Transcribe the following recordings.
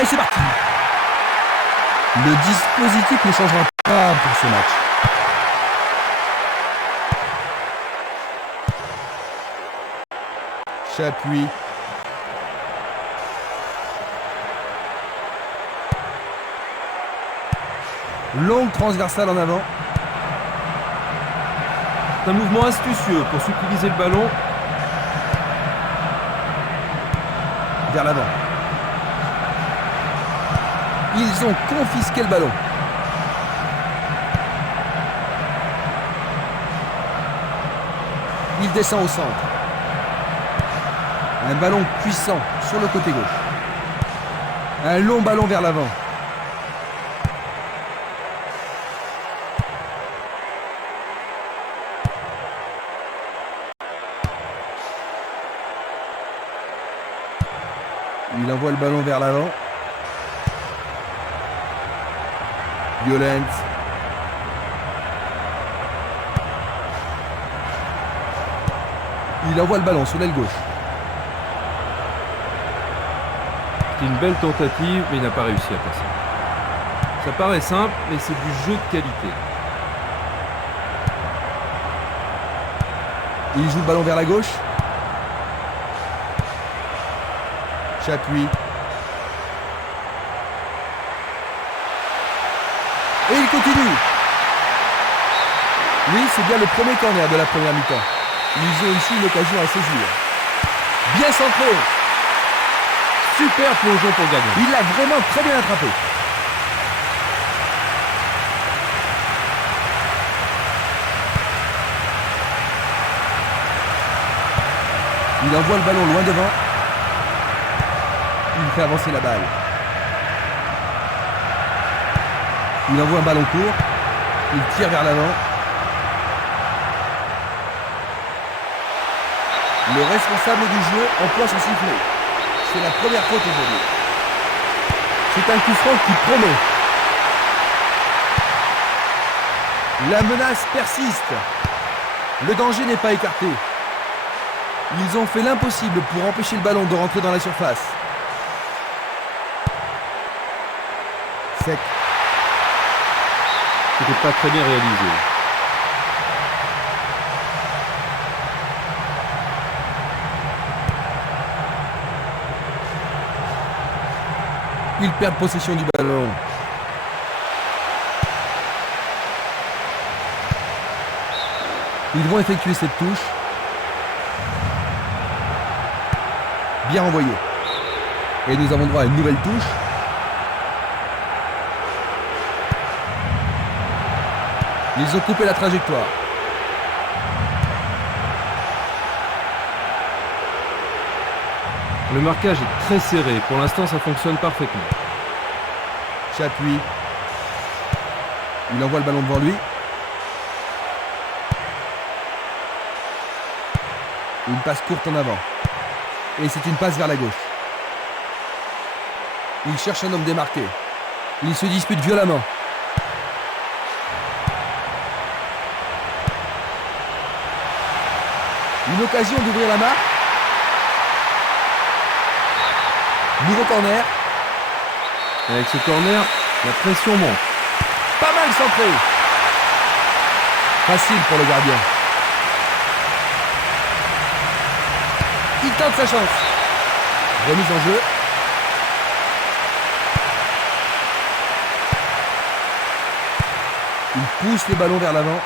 Et c'est parti. Le dispositif ne changera pas pour ce match. Chapuis. Longue transversale en avant. C'est un mouvement astucieux pour subtiliser le ballon. Vers l'avant. Ils ont confisqué le ballon. Il descend au centre. Un ballon puissant sur le côté gauche. Un long ballon vers l'avant. Il envoie le ballon vers l'avant. Violent. Il envoie le ballon sur l'aile gauche. C'est une belle tentative, mais il n'a pas réussi à passer. Ça paraît simple, mais c'est du jeu de qualité. Il joue le ballon vers la gauche. Chapuis. Et il continue. Oui, c'est bien le premier corner de la première mi-temps. Ils ont ici une occasion à saisir. Bien centré. Super plongeon pour le gardien. Il l'a vraiment très bien attrapé. Il envoie le ballon loin devant. Il fait avancer la balle. Il envoie un ballon court. Il tire vers l'avant. Le responsable du jeu emploie son sifflet. C'est la première faute aujourd'hui. C'est un coup franc qui promet. La menace persiste. Le danger n'est pas écarté. Ils ont fait l'impossible pour empêcher le ballon de rentrer dans la surface. Sec. C'était pas très bien réalisé. Ils perdent possession du ballon. Ils vont effectuer cette touche. Bien envoyé. Et nous avons droit à une nouvelle touche. Ils ont coupé la trajectoire. Le marquage est très serré. Pour l'instant, ça fonctionne parfaitement. Chapuis. Il envoie le ballon devant lui. Une passe courte en avant. Et c'est une passe vers la gauche. Il cherche un homme démarqué. Il se dispute violemment. Une occasion d'ouvrir la marque. Nouveau corner. Avec ce corner, la pression monte. Pas mal centré. Facile pour le gardien. Il tente sa chance. Remise en jeu. Il pousse le ballon vers l'avant.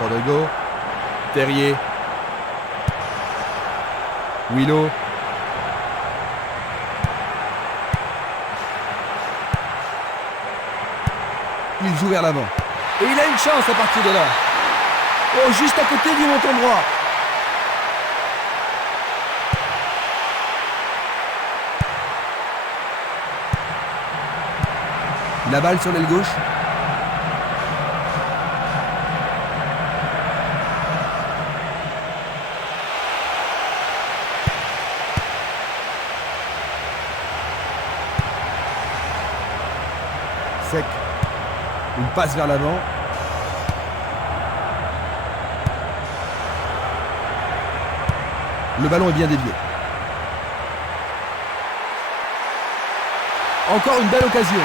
Rodrigo. Terrier. Willow. Il joue vers l'avant. Et il a une chance à partir de là. Oh, juste à côté du montant droit. La balle sur l'aile gauche. Sec. Une passe vers l'avant. Le ballon est bien dévié. Encore une belle occasion.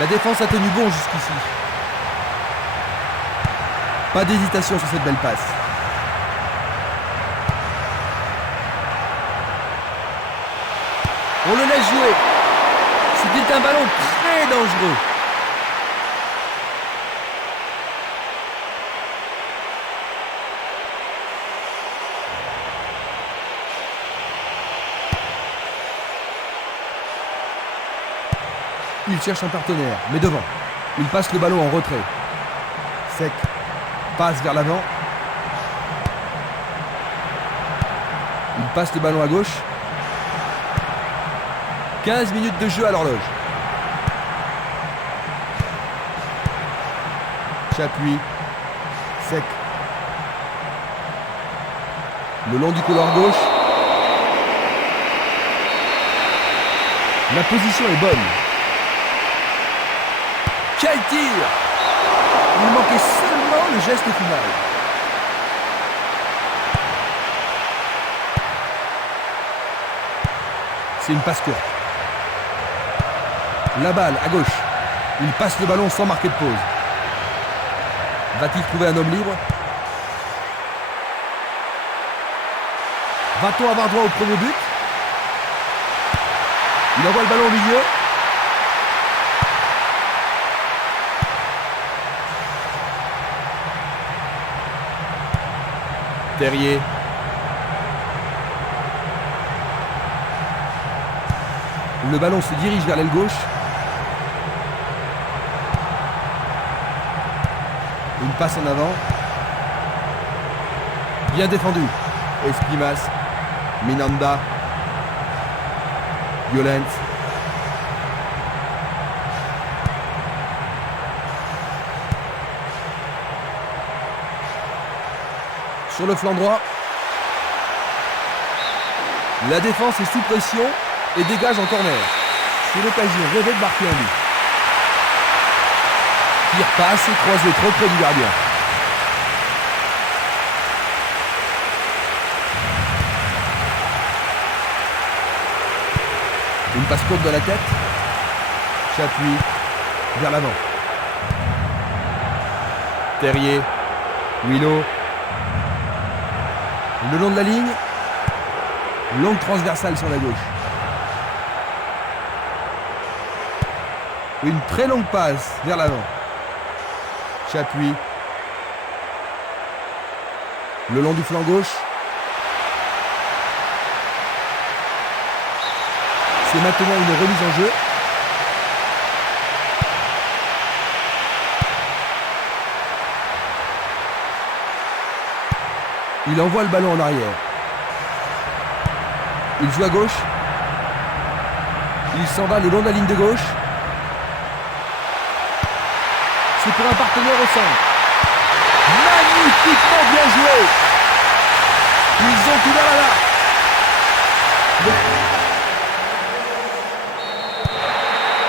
La défense a tenu bon jusqu'ici. Pas d'hésitation sur cette belle passe. On le laisse jouer. C'était un ballon très dangereux. Il cherche un partenaire, mais devant. Il passe le ballon en retrait. Sec. Passe vers l'avant. Il passe le ballon à gauche. 15 minutes de jeu à l'horloge. Chapuis. Sec. Le long du couloir gauche. La position est bonne. Quel tir! Il manquait seulement le geste final. C'est une passe courte. La balle à gauche. Il passe le ballon sans marquer de pause. Va-t-il trouver un homme libre? Va-t-on avoir droit au premier but? Il envoie le ballon au milieu. Terrier. Le ballon se dirige vers l'aile gauche. Une passe en avant. Bien défendu. Esprimas. Minanda. Violent. Sur le flanc droit. La défense est sous pression et dégage en corner. C'est l'occasion rêvée de marquer un but. Tire pas assez croisé trop près du gardien. Une passe courte de la tête. Chapuis vers l'avant. Terrier. Willow. Le long de la ligne. Longue transversale sur la gauche. Une très longue passe vers l'avant. Chapuis. Le long du flanc gauche. C'est maintenant une remise en jeu. Il envoie le ballon en arrière. Il joue à gauche. Il s'en va le long de la ligne de gauche. C'est pour un partenaire au centre. Magnifiquement bien joué. Ils ont ouvert la marque.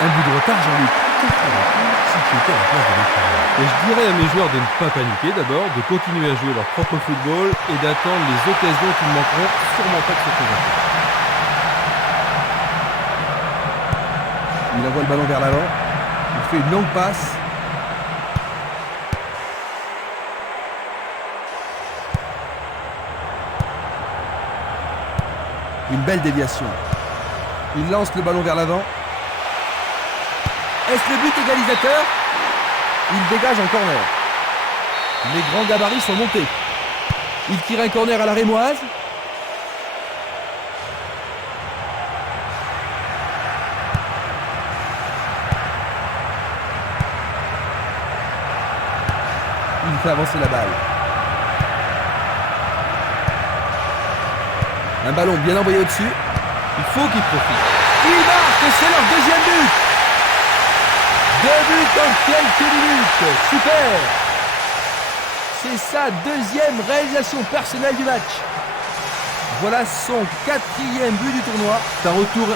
Un but de retard, Jean-Luc. Si tu étais à la place de l'extérieur. Et je dirais à mes joueurs de ne pas paniquer d'abord, de continuer à jouer leur propre football et d'attendre les occasions qui ne manqueront sûrement pas de se présenter. Il envoie le ballon vers l'avant. Il fait une longue passe. Une belle déviation. Il lance le ballon vers l'avant. Est-ce le but égalisateur? Il dégage en corner. Les grands gabarits sont montés. Il tire un corner à la rémoise. Il fait avancer la balle. Un ballon bien envoyé au-dessus. Il faut qu'ils profitent. Il marque et c'est leur deuxième but. 2 buts en quelques minutes. Super. C'est sa deuxième réalisation personnelle du match. Voilà son 4e but du tournoi. C'est un retour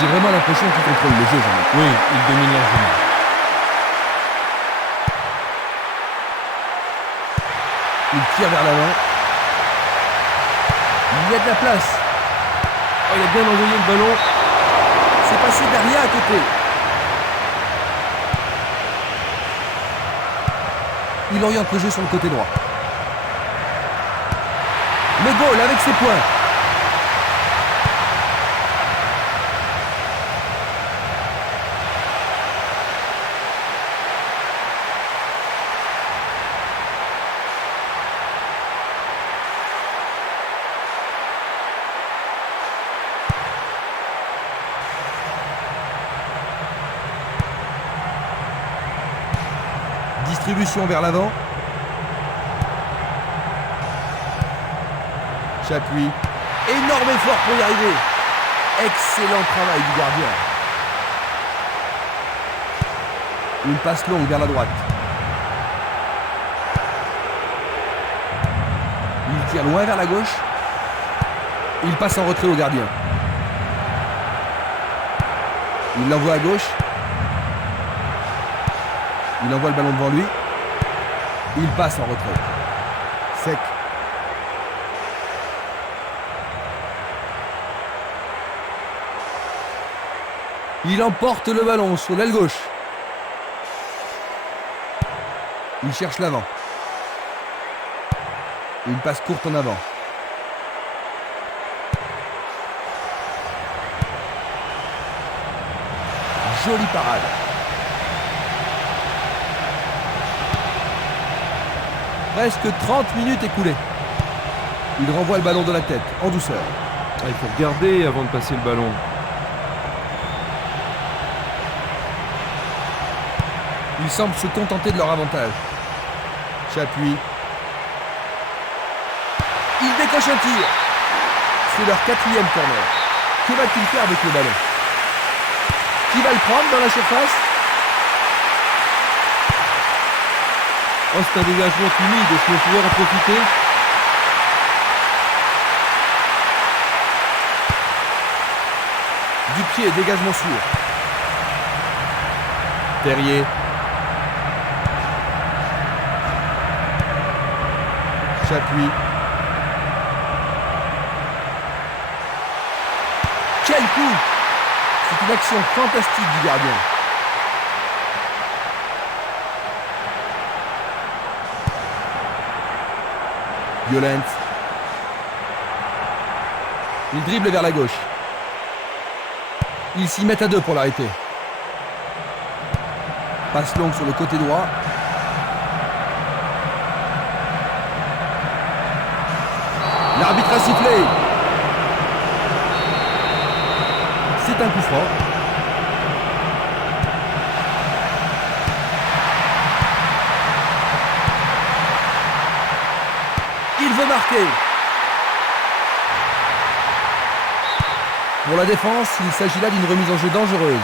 J'ai vraiment l'impression qu'il contrôle le jeu, Jean-Luc. Oui, il domine largement. Il tire vers l'avant. Il y a de la place. Oh, il a bien envoyé le ballon. C'est passé derrière à côté. Il oriente le jeu sur le côté droit. Le goal avec ses points. Distribution vers l'avant. Chapuis. Énorme effort pour y arriver. Excellent travail du gardien. Une passe longue vers la droite. Il tire loin vers la gauche. Il passe en retrait au gardien. Il l'envoie à gauche. Il envoie le ballon devant lui. Il passe en retrait. Sec. Il emporte le ballon sur l'aile gauche. Il cherche l'avant. Une passe courte en avant. Jolie parade. Presque 30 minutes écoulées. Il renvoie le ballon de la tête, en douceur. Ah, il faut regarder avant de passer le ballon. Ils semblent se contenter de leur avantage. Chapuis. Il décoche un tir. C'est leur 4e corner. Que va-t-il faire avec le ballon? Qui va le prendre dans la surface? Oh, c'est un dégagement timide. Est-ce qu'on va pouvoir en profiter? Du pied, dégagement sûr. Terrier. Chapuis. Quel coup! C'est une action fantastique du gardien. Violent. Il dribble vers la gauche. Ils s'y mettent à deux pour l'arrêter. Passe longue sur le côté droit. L'arbitre a sifflé. C'est un coup franc. Il veut marquer. Pour la défense, il s'agit là d'une remise en jeu dangereuse.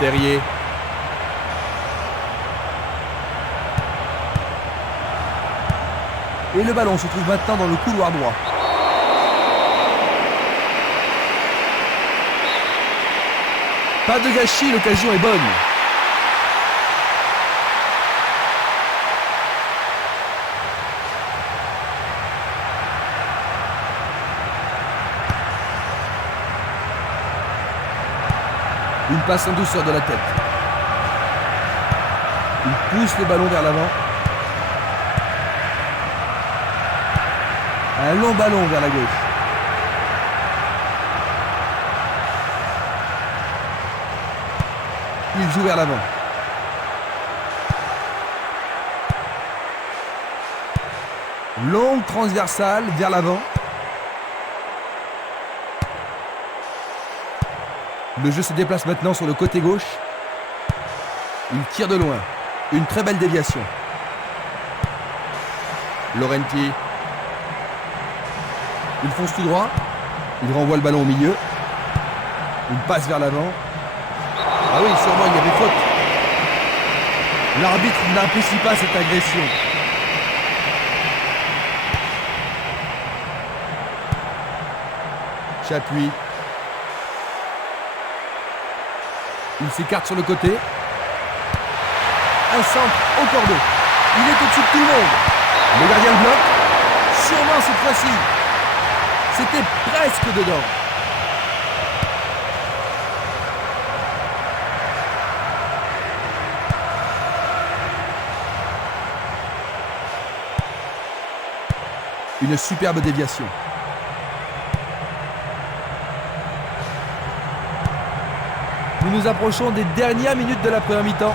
Terrier. Et le ballon se trouve maintenant dans le couloir droit. Pas de gâchis, l'occasion est bonne. Une passe en douceur de la tête. Il pousse le ballon vers l'avant. Un long ballon vers la gauche. Il joue vers l'avant. Longue transversale vers l'avant. Le jeu se déplace maintenant sur le côté gauche. Il tire de loin. Une très belle déviation. Laurenti. Il fonce tout droit. Il renvoie le ballon au milieu. Une passe vers l'avant. Ah oui, sûrement il y avait faute. L'arbitre n'apprécie pas cette agression. Chapuis. Il s'écarte sur le côté. Un centre au cordeau. Il est au-dessus de tout le monde. Le gardien le bloque. Sûrement cette fois-ci. C'était presque dedans. Une superbe déviation. Nous nous approchons des dernières minutes de la première mi-temps.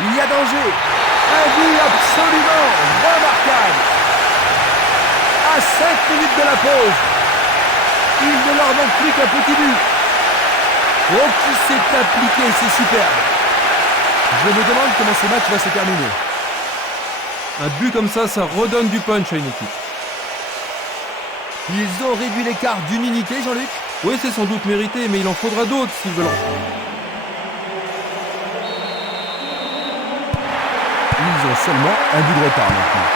Il y a danger. Un but absolument remarquable. À 5 minutes de la pause. Il ne leur manque plus qu'un petit but. Oh, qui s'est appliqué, c'est superbe. Je me demande comment ce match va se terminer. Un but comme ça redonne du punch à une équipe. Ils ont réduit l'écart d'une unité, Jean-Luc. Oui, c'est sans doute mérité, mais il en faudra d'autres s'ils veulent. Ils ont seulement un but de retard maintenant.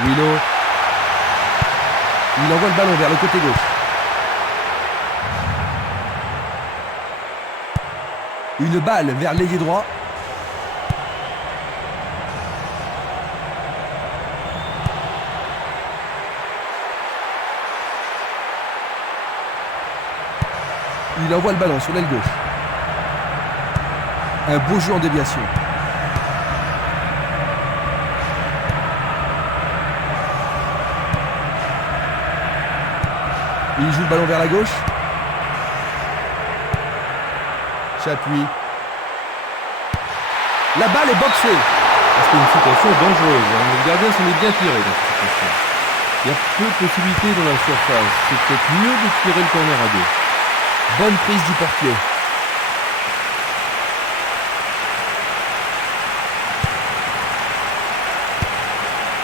Willow. Il envoie le ballon vers le côté gauche. Une balle vers l'ailier droit. Il envoie le ballon sur l'aile gauche. Un beau jeu en déviation. Il joue le ballon vers la gauche. Chapuis. La balle est boxée. C'est une situation dangereuse. Le gardien s'en est bien tiré dans cette situation. Il y a peu de possibilités dans la surface. C'est peut-être mieux de tirer le corner à deux. Bonne prise du portier.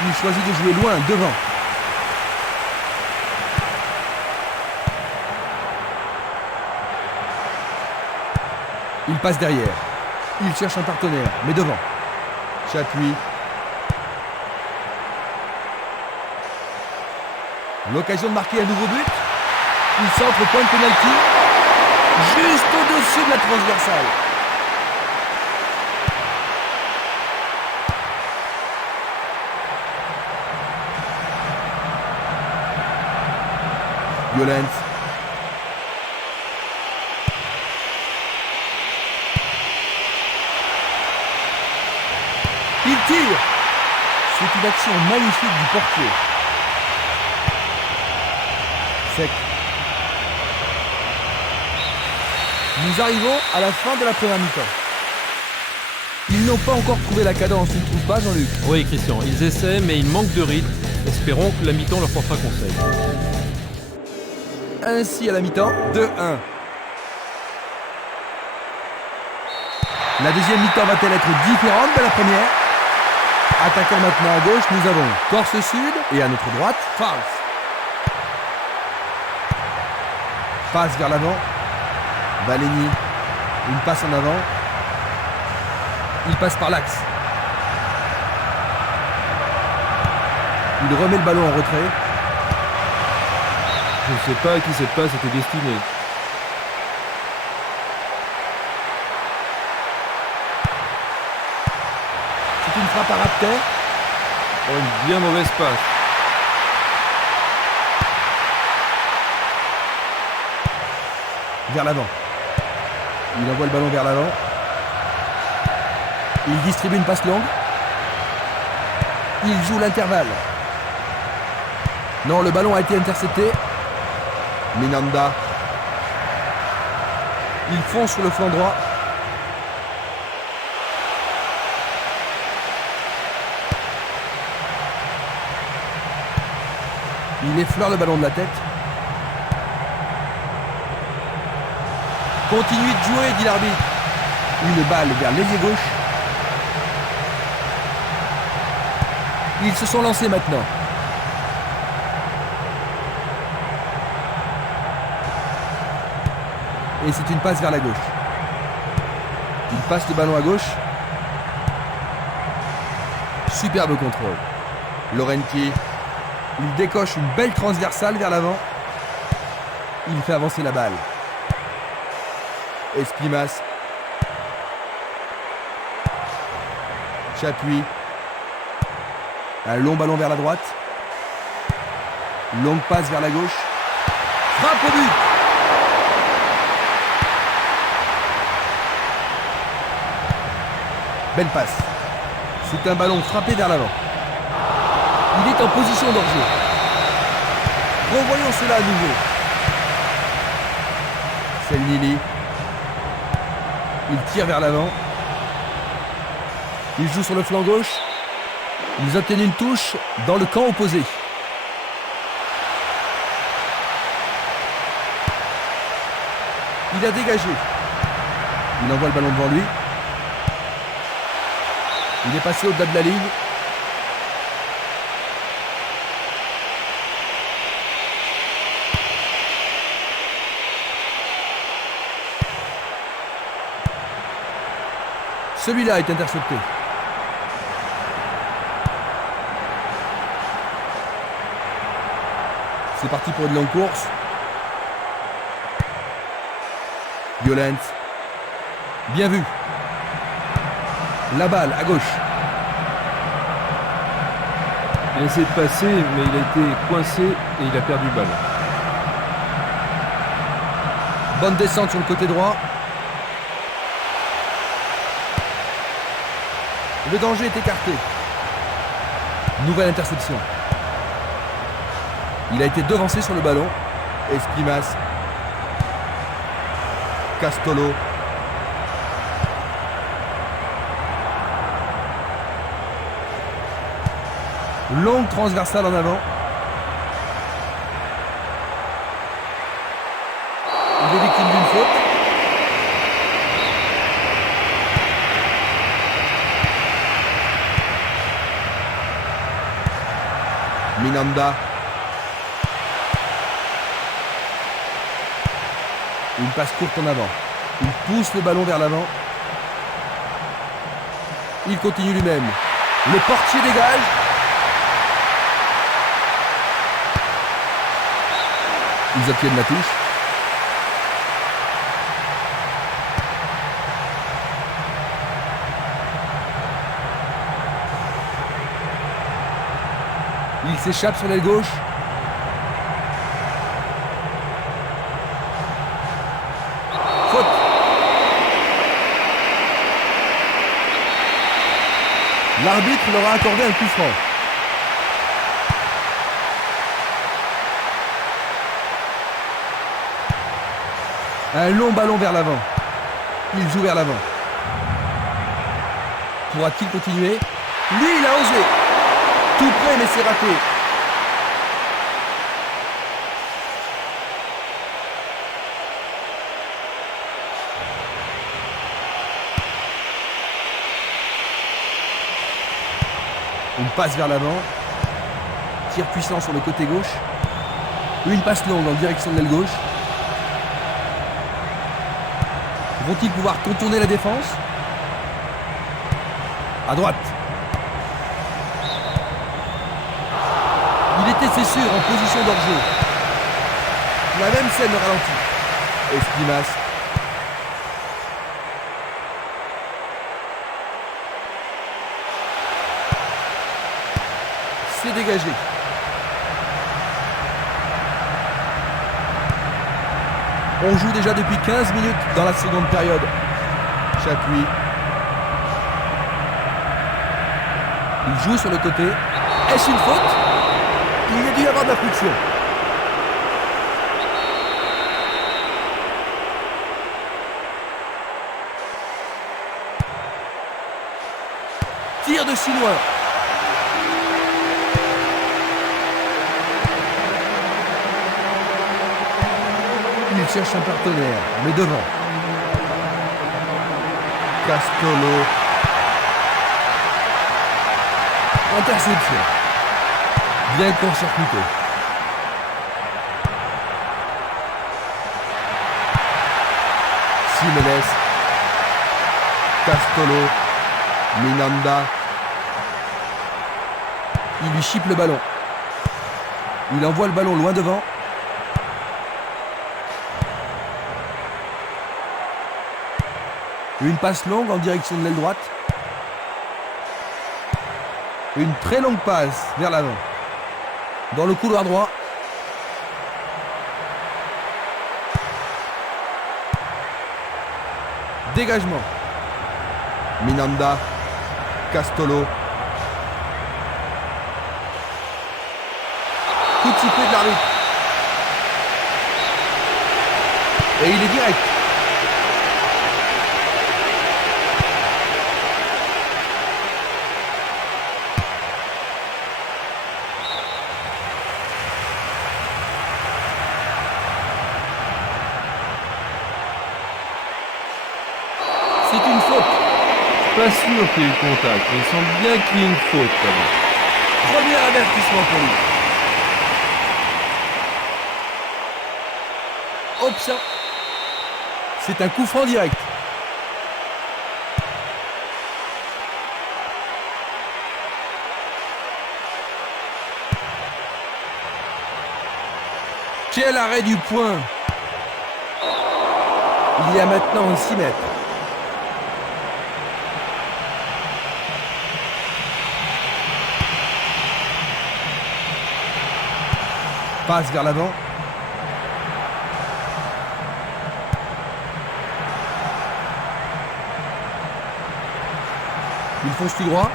Il choisit de jouer loin, devant. Il passe derrière. Il cherche un partenaire, mais devant. Chapuis. L'occasion de marquer un nouveau but. Il centre au point de pénalty. Juste au-dessus de la transversale. Violence. Il tire. C'est une action magnifique du portier. Sec. Nous arrivons à la fin de la première mi-temps. Ils n'ont pas encore trouvé la cadence, tu ne trouves pas, Jean-Luc? Oui, Christian, ils essaient, mais ils manquent de rythme. Espérons que la mi-temps leur portera conseil. Ainsi, à la mi-temps, 2-1. La deuxième mi-temps va-t-elle être différente de la première? Attaquant maintenant à gauche, nous avons Corse Sud et à notre droite, Fals. Passe vers l'avant. Valeni. Une passe en avant. Il passe par l'axe. Il remet le ballon en retrait. Je ne sais pas à qui cette passe était destinée. C'est une frappe à Rapter. Oh, une bien mauvaise passe. Vers l'avant. Il envoie le ballon vers l'avant. Il distribue une passe longue. Il joue l'intervalle. Non, le ballon a été intercepté. Minanda. Il fonce sur le flanc droit. Il effleure le ballon de la tête. Continuez de jouer, dit l'arbitre. Une balle vers l'ailier gauche. Ils se sont lancés maintenant. Et c'est une passe vers la gauche. Il passe le ballon à gauche. Superbe contrôle. Laurenti. Il décoche une belle transversale vers l'avant. Il fait avancer la balle. Espimas. Chapuis. Un long ballon vers la droite. Longue passe vers la gauche. Frappe au but. Belle passe. C'est un ballon frappé vers l'avant. Il est en position d'hors-jeu. Revoyons cela à nouveau. Selnili. Il tire vers l'avant. Il joue sur le flanc gauche. Ils obtiennent une touche dans le camp opposé. Il a dégagé. Il envoie le ballon devant lui. Il est passé au-delà de la ligne. Celui-là est intercepté. C'est parti pour une longue course. Violent. Bien vu. La balle à gauche. Il a essayé de passer, mais il a été coincé et il a perdu le ballon. Bonne descente sur le côté droit. Le danger est écarté. Nouvelle interception. Il a été devancé sur le ballon. Espimas. Castolo. Longue transversale en avant. Il est victime d'une faute. Minanda. Une passe courte en avant. Il pousse le ballon vers l'avant. Il continue lui-même. Le portier dégage. Ils obtiennent la touche. Il s'échappe sur l'aile gauche. Faute. L'arbitre leur a accordé un coup franc. Un long ballon vers l'avant. Il joue vers l'avant. Pourra-t-il continuer? Lui, il a osé. Tout près, mais c'est raté. Une passe vers l'avant. Tir puissant sur le côté gauche. Une passe longue en direction de l'aile gauche. Vont-ils pouvoir contourner la défense? À droite. Il était, c'est sûr, en position d'hors-jeu. La même scène au ralenti. Espimas. C'est dégagé. On joue déjà depuis 15 minutes dans la seconde période. Chapuis. Il joue sur le côté. Est-ce une faute? Il y a dû y avoir de la friction. Tir de si loin. Il cherche un partenaire, mais devant. Castolo. Interception. Bien court-circuité. Simenes. Castolo. Minanda. Il lui chipe le ballon. Il envoie le ballon loin devant. Une passe longue en direction de l'aile droite. Une très longue passe vers l'avant. Dans le couloir droit. Dégagement. Minanda. Castolo. Coup de sifflet de l'arbitre. Et il est direct. C'est une faute. Pas sûr qu'il y ait eu contact, mais il semble bien qu'il y ait une faute quand même. Premier avertissement pour lui. Option. C'est un coup franc direct. Quel arrêt du point. Il y a maintenant 6 mètres. Passe vers l'avant. Il fonce tout droit.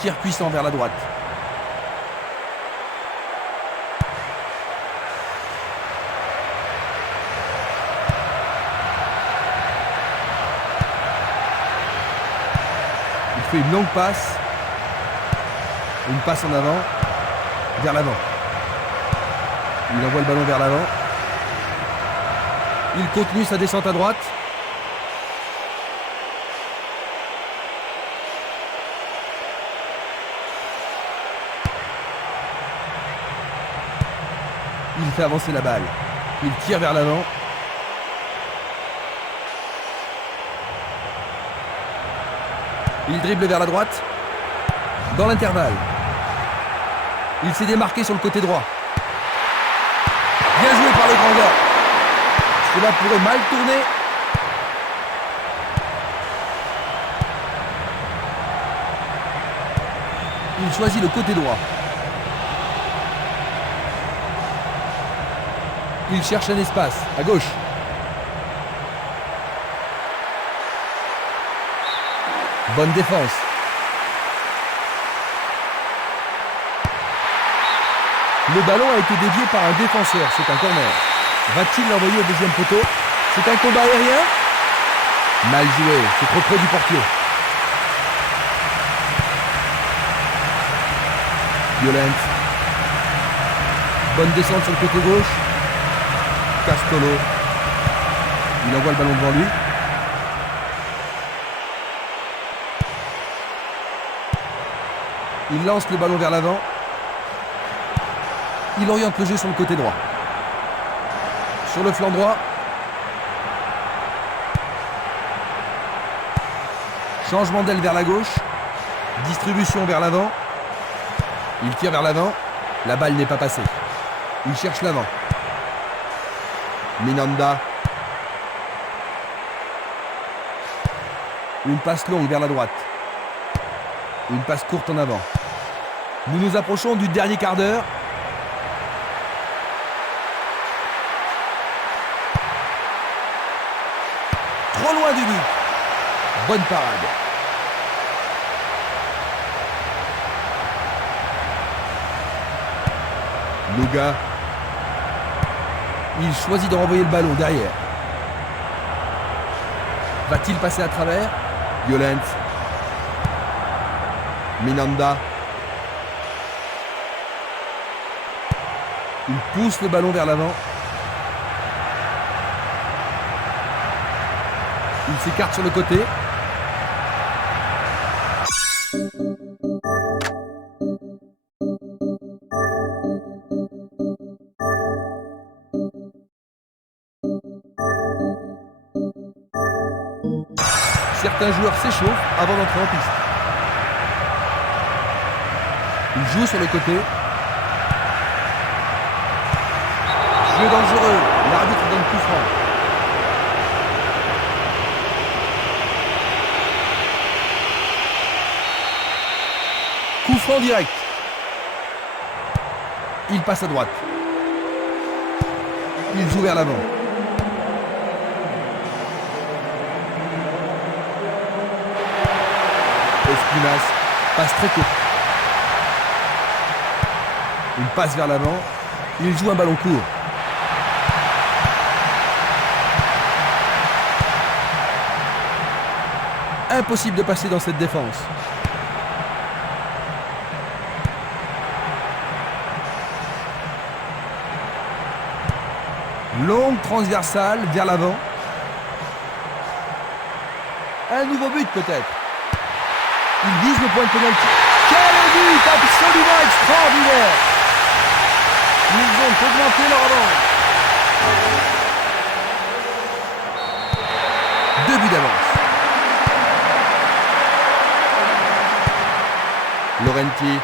Tir puissant vers la droite. Il fait une longue passe. Une passe en avant. Vers l'avant. Il envoie le ballon vers l'avant. Il continue sa descente à droite. Il fait avancer la balle. Il tire vers l'avant. Il dribble vers la droite. Dans l'intervalle. Il s'est démarqué sur le côté droit. Bien joué par le grand gars. Cela pourrait mal tourner. Il choisit le côté droit. Il cherche un espace, à gauche. Bonne défense. Le ballon a été dévié par un défenseur, c'est un corner. Va-t-il l'envoyer au deuxième poteau? C'est un combat aérien? Mal joué, c'est trop près du portier. Violent. Bonne descente sur le côté gauche. Castolo. Il envoie le ballon devant lui. Il lance le ballon vers l'avant. Il oriente le jeu sur le côté droit. Sur le flanc droit. Changement d'aile vers la gauche. Distribution vers l'avant. Il tire vers l'avant. La balle n'est pas passée. Il cherche l'avant. Minanda. Une passe longue vers la droite. Une passe courte en avant. Nous nous approchons du dernier quart d'heure. Trop loin du but. Bonne parade. Luga. Il choisit de renvoyer le ballon derrière. Va-t-il passer à travers? Violent. Minanda. Il pousse le ballon vers l'avant. Il s'écarte sur le côté. Certains joueurs s'échauffent avant d'entrer en piste. Il joue sur le côté. Jeu jeu dangereux. L'arbitre donne coup franc. Coup franc direct. Il passe à droite. Il joue vers l'avant. Espinas, passe très court. Il passe vers l'avant. Il joue un ballon court. Impossible de passer dans cette défense. Longue transversale vers l'avant. Un nouveau but peut-être. Il vise le point de pénalty. Quel but absolument extraordinaire! Ils ont augmenté leur avance. 2 buts d'avance. Laurenti.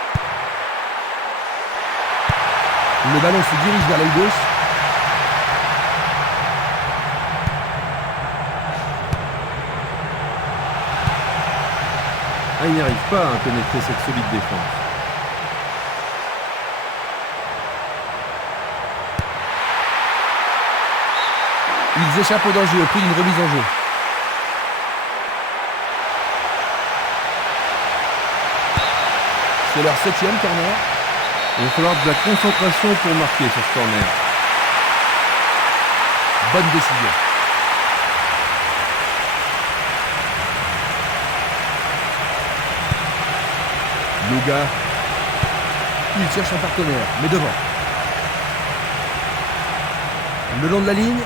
Le ballon se dirige vers l'aile gauche. Ah, il n'arrive pas à pénétrer cette solide défense. Ils échappent au danger au prix d'une remise en jeu. C'est leur 7e corner. Il va falloir de la concentration pour marquer sur ce corner. Bonne décision. Luga. Il cherche un partenaire, mais devant. Le long de la ligne.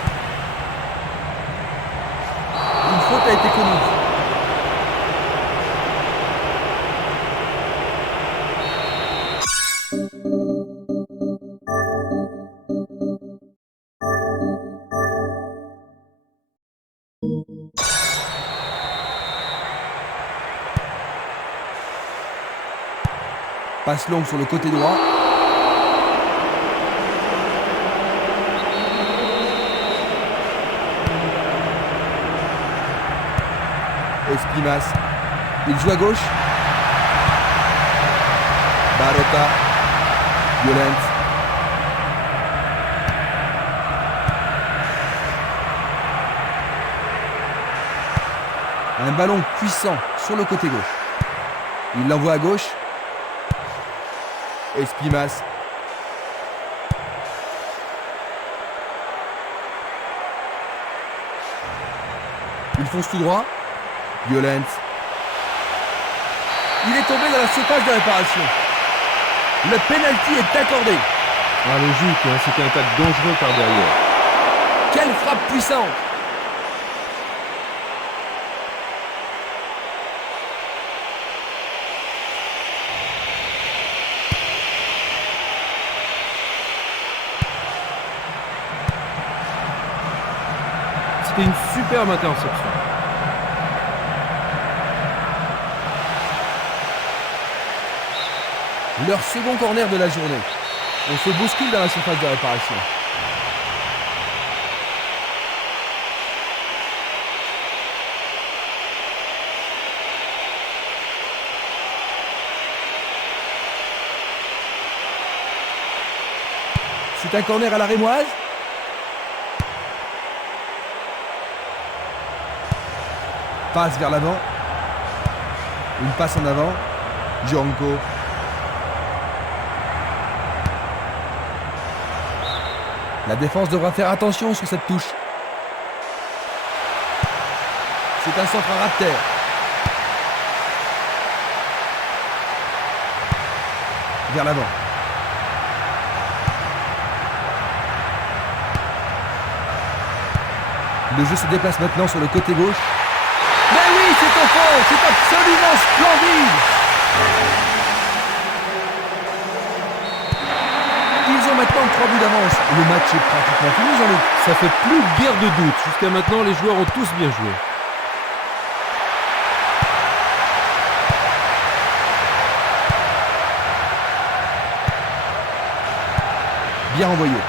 Une faute a été commise. Passe longue sur le côté droit. Espinas. Il joue à gauche. Barota. Violent. Un ballon puissant sur le côté gauche. Il l'envoie à gauche. Espinas. Il fonce tout droit. Violent. Il est tombé dans la surface de réparation. Le penalty est accordé. Ah, logique, hein, c'était un tacle dangereux par derrière. Quelle frappe puissante! C'était une superbe interception. Leur second corner de la journée. On se bouscule dans la surface de réparation. C'est un corner à la rémoise. Passe vers l'avant. Une passe en avant. Djonko. La défense devra faire attention sur cette touche. C'est un centre à ras de terre. Vers l'avant. Le jeu se déplace maintenant sur le côté gauche. Mais oui, c'est au fond, c'est absolument splendide. Ils ont maintenant 3 buts d'avance. Le match est pratiquement fini, Jean-Luc. Ça fait plus guère de doute. Jusqu'à maintenant, les joueurs ont tous bien joué. Bien envoyé.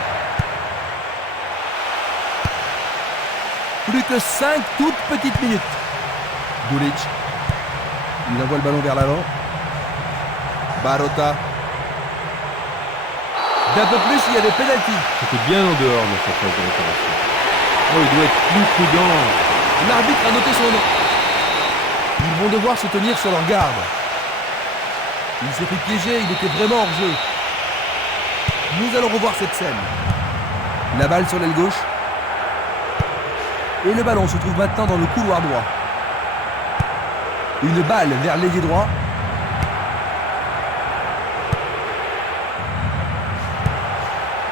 que 5 toutes petites minutes. Dulic. Il envoie le ballon vers l'avant. Barota. D'un peu plus, il y avait penalty. C'était bien en dehors de sa phase de réparation. Oh, il doit être plus prudent. L'arbitre a noté son nom. Ils vont devoir se tenir sur leur garde. Il s'est fait piéger, il était vraiment hors jeu. Nous allons revoir cette scène. La balle sur l'aile gauche. Et le ballon se trouve maintenant dans le couloir droit. Une balle vers l'ailier droit.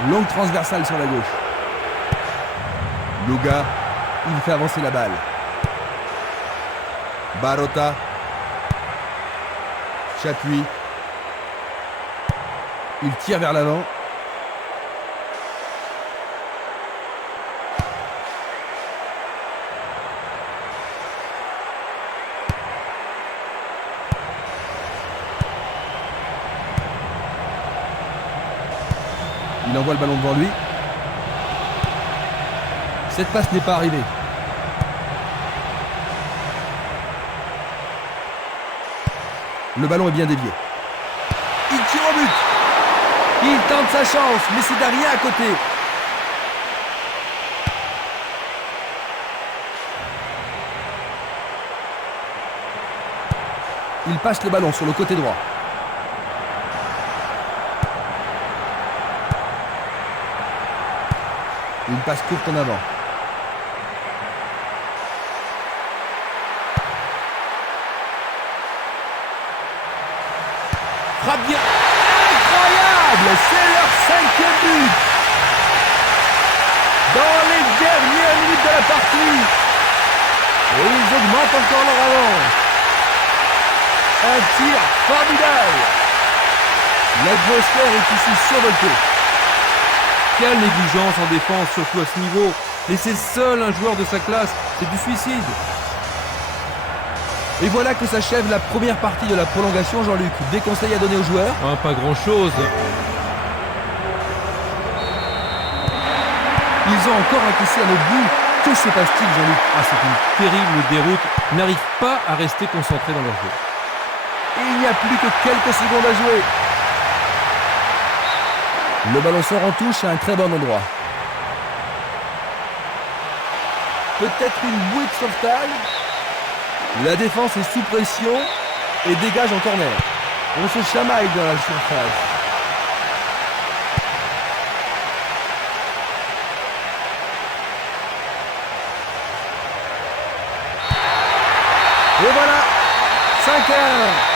Longue transversale sur la gauche. Loga, il fait avancer la balle. Barota. Chapuis. Il tire vers l'avant. Il envoie le ballon devant lui. Cette passe n'est pas arrivée. Le ballon est bien dévié. Il tire au but. Il tente sa chance, mais c'est Darien à côté. Il passe le ballon sur le côté droit. Une passe courte en avant. Frappe bien. Incroyable! C'est leur 5e but. Dans les dernières minutes de la partie. Et ils augmentent encore leur avance. Un tir formidable. L'atmosphère est ici survoltée. Quelle négligence en défense, surtout à ce niveau. Laisser seul un joueur de sa classe, c'est du suicide. Et voilà que s'achève la première partie de la prolongation, Jean-Luc. Des conseils à donner aux joueurs? Pas grand-chose. Ils ont encore encaissé un autre but. Que se passe-t-il, Jean-Luc? C'est une terrible déroute. Ils n'arrivent pas à rester concentrés dans leur jeu. Et il n'y a plus que quelques secondes à jouer. Le ballon sort en touche à un très bon endroit. Peut-être une bouée de sauvetage. La défense est sous pression et dégage en corner. On se chamaille dans la surface. Et voilà, 5-1.